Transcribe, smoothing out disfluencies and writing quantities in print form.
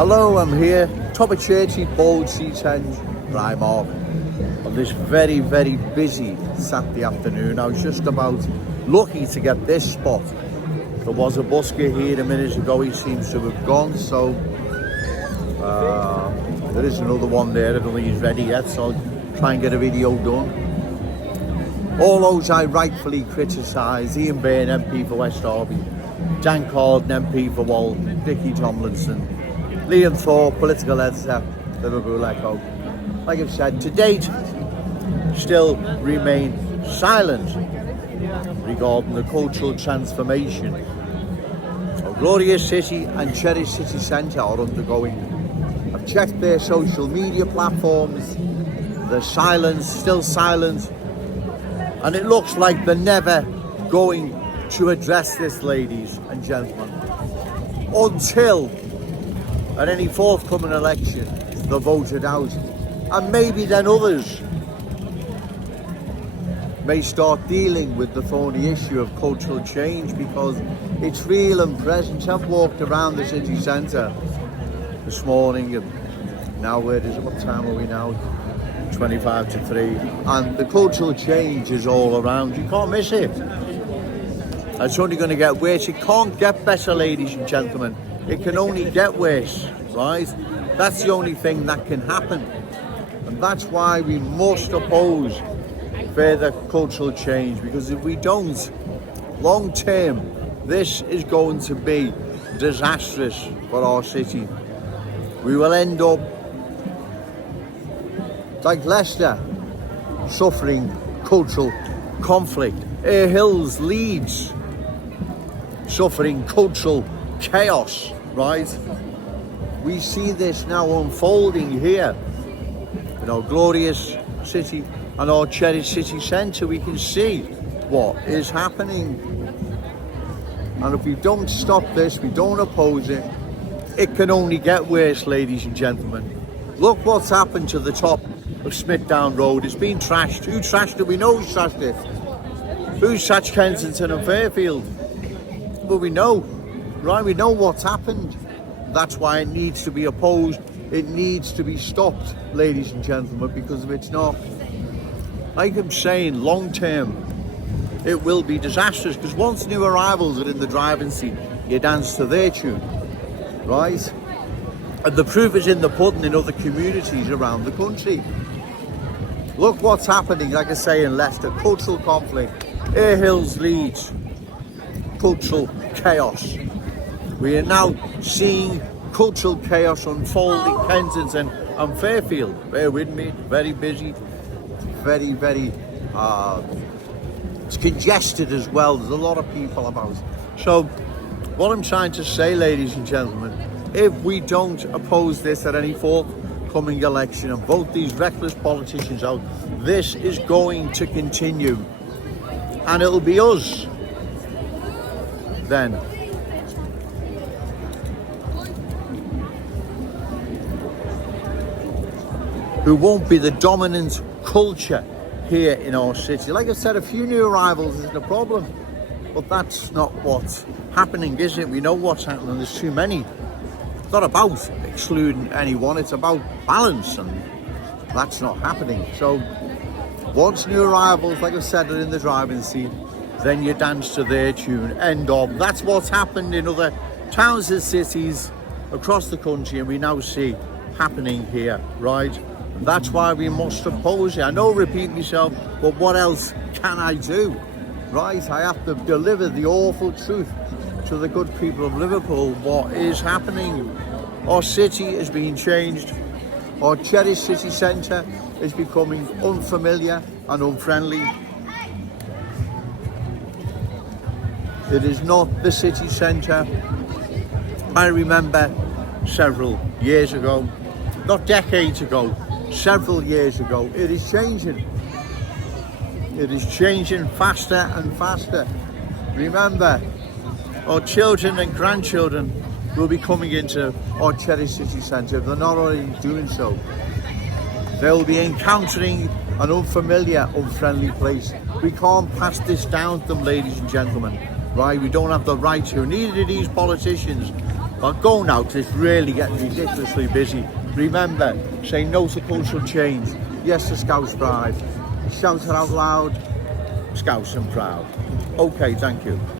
Hello, I'm here, top of Churchy, Bold C10, Rymark, on this very, very busy Saturday afternoon. I was just about lucky to get this spot. There was a busker here a minute ago, he seems to have gone, so there is another one there. I don't think he's ready yet, so I'll try and get a video done. All those I rightfully criticise: Ian Byrne, MP for West Derby, Dan Carden, MP for Walton, Dickie Tomlinson, Liam Thorpe, political editor, Liverpool Echo. Like I've said, to date, still remain silent regarding the cultural transformation. So Glorious City and Cherish City Centre are undergoing. I've checked their social media platforms. They're silent, still silent, and it looks like they're never going to address this, ladies and gentlemen, until at any forthcoming election they're voted out. And maybe then others may start dealing with the thorny issue of cultural change, because it's real and present. I've walked around the city centre this morning, and now what time are we now? 25 to 3, and the cultural change is all around. You can't miss it. It's only going to get worse. It can't get better, ladies and gentlemen. It can only get worse, right? That's the only thing that can happen. And that's why we must oppose further cultural change, because if we don't, long term, this is going to be disastrous for our city. We will end up like Leicester, suffering cultural conflict. Ayr Hills, Leeds, suffering cultural chaos, right? We see this now unfolding here in our Glorious City and our Cherish City Centre. We can see what is happening. And if we don't stop this, we don't oppose it, it can only get worse, ladies and gentlemen. Look what's happened to the top of Smithdown Road. It's been trashed. Who trashed it? We know who's trashed it. Who's trashed Kensington and Fairfield? Well, we know, right? We know what's happened. That's why it needs to be opposed. It needs to be stopped, ladies and gentlemen, because if it's not, like I'm saying, long term, it will be disastrous, because once new arrivals are in the driving seat, you dance to their tune, right? And the proof is in the pudding in other communities around the country. Look what's happening, like I say, in Leicester. Cultural conflict. Ayr Hills, Leeds. Cultural chaos. We are now seeing cultural chaos unfold in Kensington and Fairfield. Bear with me, very busy. Very, very, it's congested as well. There's a lot of people about. So, what I'm trying to say, ladies and gentlemen, if we don't oppose this at any forthcoming election and vote these reckless politicians out, this is going to continue, and it'll be us then who won't be the dominant culture here in our city. Like I said, a few new arrivals isn't a problem, but that's not what's happening, is it? We know what's happening. There's too many. It's not about excluding anyone, it's about balance, and that's not happening. So once new arrivals, like I said, are in the driving seat, then you dance to their tune. End of. That's what's happened in other towns and cities across the country, and we now see happening here, right? And that's why we must oppose it. I know, repeat myself, but what else can I do, right? I have to deliver the awful truth to the good people of Liverpool. What is happening? Our city is being changed. Our Cherish City Centre is becoming unfamiliar and unfriendly. It is not the city centre I remember several years ago, not decades ago, several years ago. It is changing. It is changing faster and faster. Remember, our children and grandchildren will be coming into our Cherish City Centre, if they're not already doing so. They'll be encountering an unfamiliar, unfriendly place. We can't pass this down to them, ladies and gentlemen, right? We don't have the right to. Neither do these politicians. But go now, because it's really getting ridiculously busy. Remember, say no to cultural change, yes to Scouse Pride. Shout it out loud, Scouse and proud. Okay, thank you.